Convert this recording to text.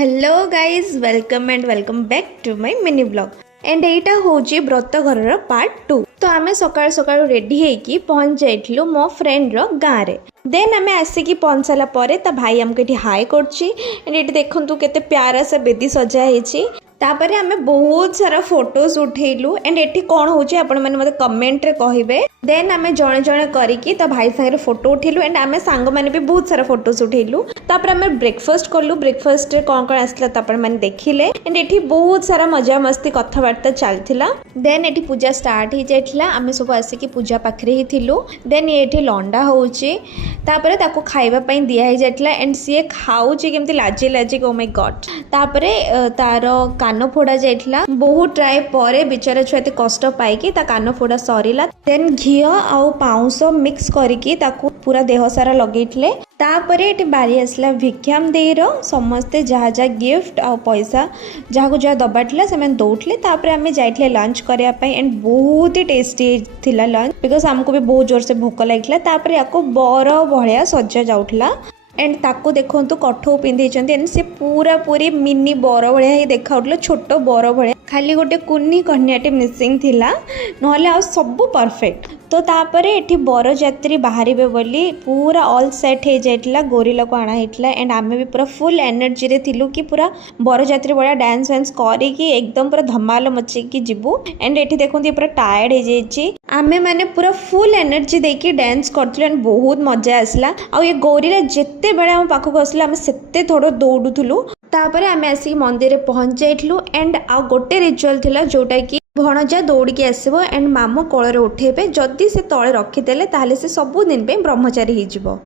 Hello guys welcome and welcome back to my mini blog and एटा होची व्रत घर पार्ट 2। तो आमे सकाळ सकाळ रेडी हेकी पहुंच जाइथिलु मो फ्रेंड रो गाँ रे। देन आमे आसिकी पहुंच साला परे ता भाई हमके एठी हाय करछि एंड एठी देखंतु केते प्यारा सा बेदी सजा हेछि। तापरे आमे बहुत सारा फोटोज उठेलु एंड एठी कोन होछि आपण माने मते कमेंट रे कहिबे। देन आमे जणे जणे करिकी ता भाई संगे फोटो उठेलु एंड आमे सांग माने भी बहुत सारा फोटोज उठेलु। तापर आमे ब्रेकफास्ट करलु। ब्रेकफास्ट रे कोन कोन आसला ता आपण माने देखिले एंड एठी बहुत सारा मजा मस्ती कथा बार्ता चलथिला। देन एठी पूजा स्टार्ट ही जाइथिला। आमे सब आसिकी पूजा पाखरे ही थिलु। देन एठी लंडा होछि तापरे ताको खाइबा पई दिया ही जाइथिला एंड सीए खाउछि केमति लाजे लाजे ओ माय गॉड। तापरे तारो कान फोड़ा जाइथिला। बहुत ट्राई परे बिचारा छुआ एते कष्ट पाइकी ता कान फोड़ा सरीला। देन घियो आउ पाउंस मिक्स करिकी ताकू पूरा देह सारा लगेइथिले। तापरे एटी बारी आसला भिक्षाम देरो समस्ते जहा जहा गिफ्ट आ पैसा जहा को जहा दबाटिला से मैंने दौटले। तापरे आमे जाइथिले लंच करिया पई एंड बहुत ही टेस्टी थिला लंच बिकॉज हमको भी बहुत जोर से भूख लागिला। तापरे याको बर भलिया सज्जा जाउठला एंड ताको देखंतु कठौ पिंधि चंती एंड से पूरा पूरी मिनी बर भलिया ही देखाउठला। छोटो बर भलिया खाली गोटे कुन्नी कन्याटी मिसिंग थिला नहले आ सब परफेक्ट। तो तापरे एठी बरजात्री बाहरिबे बोली पूरा ऑल सेट हे जाइतला। गोरिला को आना हेतला एंड आमे भी पूरा फुल एनर्जी रे थिलु कि पूरा बरजात्री बड़ा डांस वांस करी कि एकदम पूरा धमाल मचे कि जिबु। एंड एठी देखंती पूरा टायर्ड हे जेची आमे माने पूरा फुल एनर्जी देकी डांस करथले एंड बहुत मजा आसला। आ ये गोरिला जेते बेला हम पाखो आसला आमे सेते थोड़ो दौडुथुलु। तापरे आमे आसी मंदिर रे पहुंच जाइथलु एंड आ गोटे रिचुअल थिला जोटा कि भणजा दौड़िकी आसबो एंड मामो कोଳରେ उठेबे। जदि से तळे रखिदेले ताहले से सब दिन पे ब्रह्मचारी ही जिवो।